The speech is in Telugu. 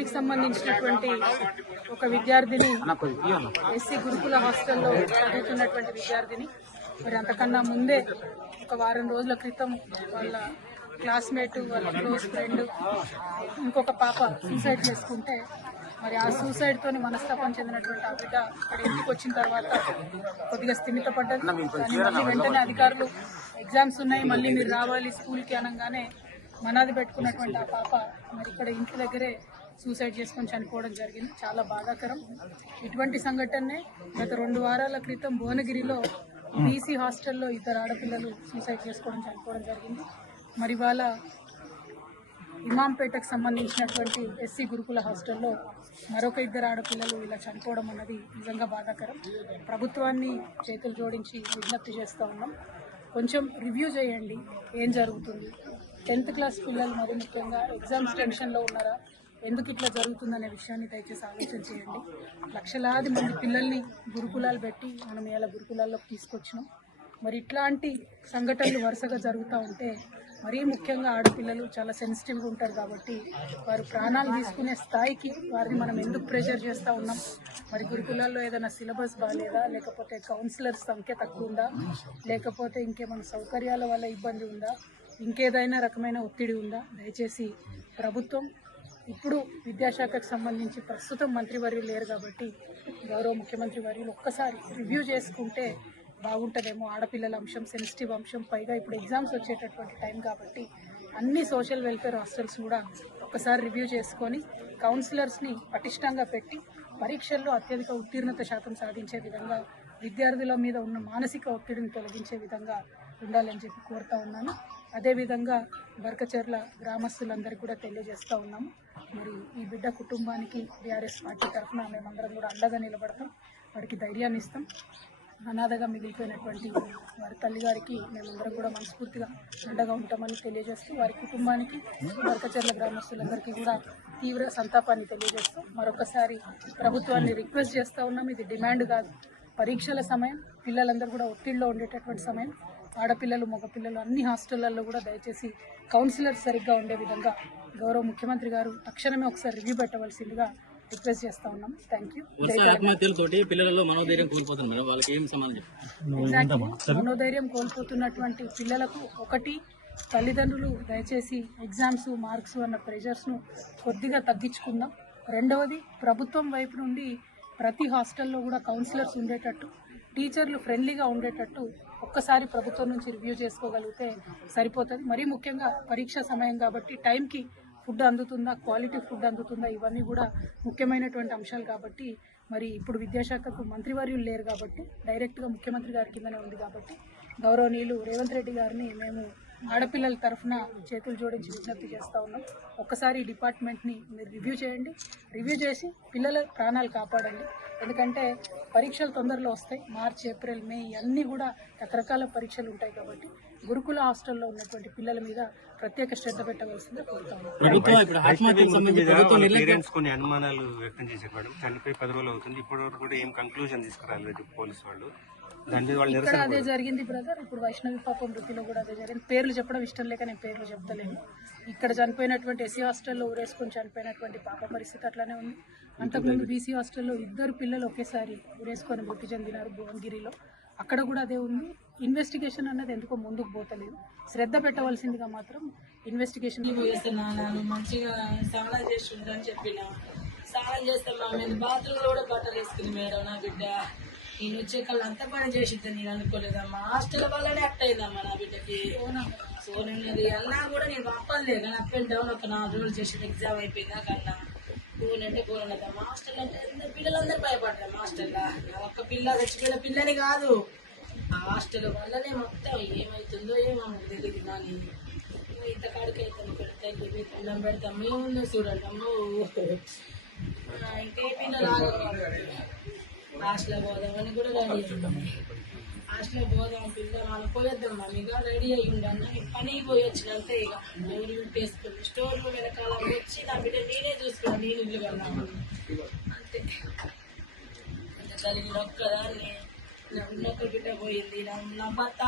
ప్రభుత్వానికి సంబంధించినటువంటి ఒక విద్యార్థిని ఎస్సీ గురుకుల హాస్టల్లో చదువుతున్నటువంటి విద్యార్థిని మరి అంతకన్నా ముందే ఒక వారం రోజుల క్రితం వాళ్ళ క్లాస్మేట్ వాళ్ళ క్లోజ్ ఫ్రెండ్ ఇంకొక పాప సూసైడ్ చేసుకుంటే మరి ఆ సూసైడ్ తోని మనస్తాపం చెందినటువంటి ఆ బిడ్డ ఇక్కడ ఇంటికి వచ్చిన తర్వాత కొద్దిగా స్థిమితపడ్డది. మళ్ళీ వెంటనే అధికారులు ఎగ్జామ్స్ ఉన్నాయి, మళ్ళీ మీరు రావాలి స్కూల్కి అనగానే మనాది పెట్టుకున్నటువంటి ఆ పాప మరి ఇక్కడ ఇంటి దగ్గరే సూసైడ్ చేసుకొని చనిపోవడం జరిగింది. చాలా బాధాకరం. ఇటువంటి సంఘటనే గత 2 వారాల క్రితం భువనగిరిలో బీసీ హాస్టల్లో 2 ఆడపిల్లలు సూసైడ్ చేసుకోవడం చనిపోవడం జరిగింది. మరి వాళ్ళ ఇమాంపేటకు సంబంధించినటువంటి ఎస్సీ గురుకుల హాస్టల్లో మరొక 2 ఆడపిల్లలు ఇలా చనిపోవడం అన్నది నిజంగా బాధాకరం. ప్రభుత్వాన్ని చేతులు జోడించి విజ్ఞప్తి చేస్తూ ఉన్నాం, కొంచెం రివ్యూ చేయండి ఏం జరుగుతుంది. 10th క్లాస్ పిల్లలు మరి ముఖ్యంగా ఎగ్జామ్స్ టెన్షన్లో ఉన్నారా, ఎందుకు ఇట్లా జరుగుతుందనే విషయాన్ని దయచేసి ఆలోచన చేయండి. లక్షలాది మంది పిల్లల్ని గురుకులాలు పెట్టి మనం ఇలా గురుకులాల్లోకి తీసుకొచ్చినాం. మరి ఇట్లాంటి సంఘటనలు వరుసగా జరుగుతూ ఉంటే మరీ ముఖ్యంగా ఆడపిల్లలు చాలా సెన్సిటివ్గా ఉంటారు కాబట్టి వారు ప్రాణాలు తీసుకునే స్థాయికి వారిని మనం ఎందుకు ప్రెషర్ చేస్తూ ఉన్నాం. మరి గురుకులాల్లో ఏదైనా సిలబస్ బాగాలేదా, లేకపోతే కౌన్సిలర్స్ సంఖ్య తక్కువ ఉందా, లేకపోతే ఇంకేమైనా సౌకర్యాల వల్ల ఇబ్బంది ఉందా, ఇంకేదైనా రకమైన ఒత్తిడి ఉందా. దయచేసి ప్రభుత్వం ఇప్పుడు విద్యాశాఖకు సంబంధించి ప్రస్తుతం మంత్రివర్యులు లేరు కాబట్టి గౌరవ ముఖ్యమంత్రి వర్యులు ఒక్కసారి రివ్యూ చేసుకుంటే బాగుంటుందేమో. ఆడపిల్లల అంశం సెన్సిటివ్ అంశం, పైగా ఇప్పుడు ఎగ్జామ్స్ వచ్చేటటువంటి టైం కాబట్టి అన్ని సోషల్ వెల్ఫేర్ హాస్టల్స్ కూడా ఒకసారి రివ్యూ చేసుకొని కౌన్సిలర్స్ని పటిష్టంగా పెట్టి పరీక్షల్లో అత్యధిక ఉత్తీర్ణత శాతం సాధించే విధంగా విద్యార్థుల మీద ఉన్న మానసిక ఒత్తిడిని తొలగించే విధంగా ఉండాలని చెప్పి కోరుతా ఉన్నాను. అదేవిధంగా బర్కచర్ల గ్రామస్తులందరికీ కూడా తెలియజేస్తూ ఉన్నాము, మరి ఈ బిడ్డ కుటుంబానికి టీఆర్ఎస్ పార్టీ తరఫున మేమందరం కూడా అండగా నిలబడతాం, వారికి ధైర్యాన్ని ఇస్తాం. అనాథగా మిగిలిపోయినటువంటి వారి తల్లిగారికి మేమందరం కూడా మనస్ఫూర్తిగా అండగా ఉంటామని తెలియజేస్తూ వారి కుటుంబానికి బర్కచర్ల గ్రామస్తులందరికీ కూడా తీవ్ర సంతాపాన్ని తెలియజేస్తూ మరొకసారి ప్రభుత్వాన్ని రిక్వెస్ట్ చేస్తూ ఉన్నాం. ఇది డిమాండ్ కాదు, పరీక్షల సమయం, పిల్లలందరూ కూడా ఒత్తిడిలో ఉండేటటువంటి సమయం. ఆడపిల్లలు మగపిల్లలు అన్ని హాస్టళ్లలో కూడా దయచేసి కౌన్సిలర్స్ సరిగ్గా ఉండే విధంగా గౌరవ ముఖ్యమంత్రి గారు తక్షణమే ఒకసారి రివ్యూ పెట్టవలసిందిగా రిక్వెస్ట్ చేస్తా ఉన్నాం. Thank you. మనోధైర్యం కోల్పోతున్నటువంటి పిల్లలకు ఒకటి, తల్లిదండ్రులు దయచేసి ఎగ్జామ్స్ మార్క్స్ అన్న ప్రెషర్స్ను కొద్దిగా తగ్గించుకుందాం. రెండవది, ప్రభుత్వం వైపు నుండి ప్రతి హాస్టల్లో కూడా కౌన్సిలర్స్ ఉండేటట్టు, టీచర్లు ఫ్రెండ్లీగా ఉండేటట్టు ఒక్కసారి ప్రభుత్వం నుంచి రివ్యూ చేసుకోగలిగితే సరిపోతుంది. మరీ ముఖ్యంగా పరీక్ష సమయం కాబట్టి టైంకి ఫుడ్ అందుతుందా, క్వాలిటీ ఫుడ్ అందుతుందా, ఇవన్నీ కూడా ముఖ్యమైనటువంటి అంశాలు కాబట్టి మరి ఇప్పుడు విద్యాశాఖకు మంత్రివర్యులు లేరు కాబట్టి డైరెక్ట్గా ముఖ్యమంత్రి గారి కిందనే ఉంది కాబట్టి గౌరవనీయులు రేవంత్ రెడ్డి గారిని మేము ఆడపిల్లల తరఫున చేతులు జోడించి విజ్ఞప్తి చేస్తూ ఉన్నాం. ఒక్కసారి ఈ డిపార్ట్మెంట్ని మీరు రివ్యూ చేయండి, రివ్యూ చేసి పిల్లల ప్రాణాలు కాపాడండి. ఎందుకంటే పరీక్షలు తొందరలో వస్తాయి, మార్చి ఏప్రిల్ మే అన్నీ కూడా రకరకాల పరీక్షలు ఉంటాయి కాబట్టి గురుకుల హాస్టల్లో ఉన్నటువంటి పిల్లల మీద ప్రత్యేక శ్రద్ధ పెట్టవలసిందే కోరుతాము. కొన్ని అనుమానాలు వ్యక్తం చేసేవాడు చనిపోయి 10 రోజులు అవుతుంది, ఇప్పటివరకు కూడా ఏం కంక్లూజన్ తీసుకురాలేదు పోలీసు వాళ్ళు. ఇక్కడ అదే జరిగింది బ్రదర్, ఇప్పుడు వైష్ణవి పాపం వృత్తిలో కూడా అదే జరిగింది. పేర్లు చెప్పడం ఇష్టం లేక నేను పేర్లు చెప్తలేను. ఇక్కడ చనిపోయినటువంటి ఎస్సీ హాస్టల్లో ఊరేసుకొని చనిపోయినటువంటి పాప పరిస్థితి అట్లానే ఉంది. అంతకుముందు బీసీ హాస్టల్లో 2 పిల్లలు ఒకేసారి ఊరేసుకొని మృతి చెందినారు భువనగిరిలో, అక్కడ కూడా అదే ఉంది. ఇన్వెస్టిగేషన్ అన్నది ఎందుకో ముందుకు పోతలేదు, శ్రద్ధ పెట్టవలసిందిగా మాత్రం ఇన్వెస్టిగేషన్. మంచిగా స్నానం చేసి ఉండని చెప్పిన స్నానం చేస్తే మేము బాత్రూంలో కూడా బట్టలు వేసుకుని మేడం నా బిడ్డ నేను వచ్చే కళ్ళు అంత పని చేసిద్దా నేను అనుకోలేదమ్మా. హాస్టల్ వల్లనే అట్ట అయిందమ్మా నా బిడ్డకి. సోనన్నది అన్నా కూడా నేను పంపలేదు కానీ అప్ అండ్ డౌన్ ఒక 4 రోజులు చేసి ఎగ్జామ్ అయిపోయిందా కన్నా ఫోన్ అంటే ఫోన్ ఉన్నదమ్మా. హాస్టల్ అంటే పిల్లలందరూ భయపడ్డారు. హాస్టల్లో ఒక్క పిల్ల చచ్చిపోయిన పిల్లని కాదు, ఆ హాస్టల్ వల్లనే మొత్తం ఏమవుతుందో ఏమో తెలియదు. కానీ ఇంత కాడికి అవుతాను పెడితే పిల్లం పెడతాం మేము చూడండి అమ్మో. ఇంకే పిల్లలు హాస్టల్ పోదామని కూడా రెడీ అయ్యింది. హాస్టల్ పోదాం పిల్ల మనం పోయేద్దాం మమ్మీగా రెడీ అయ్యి ఉండన్న పనికి పోయి వచ్చినంతే ఇక ఎవరు పెట్టేసుకుంది స్టోర్ వెనకాల వచ్చి నా బిడ్డ నేనే చూసుకున్నాను, నేను ఇల్లు వెళ్ళాము అంతే. తల్లి ఒక్కదాన్ని నా బిడ్డ పోయింది, నా భర్త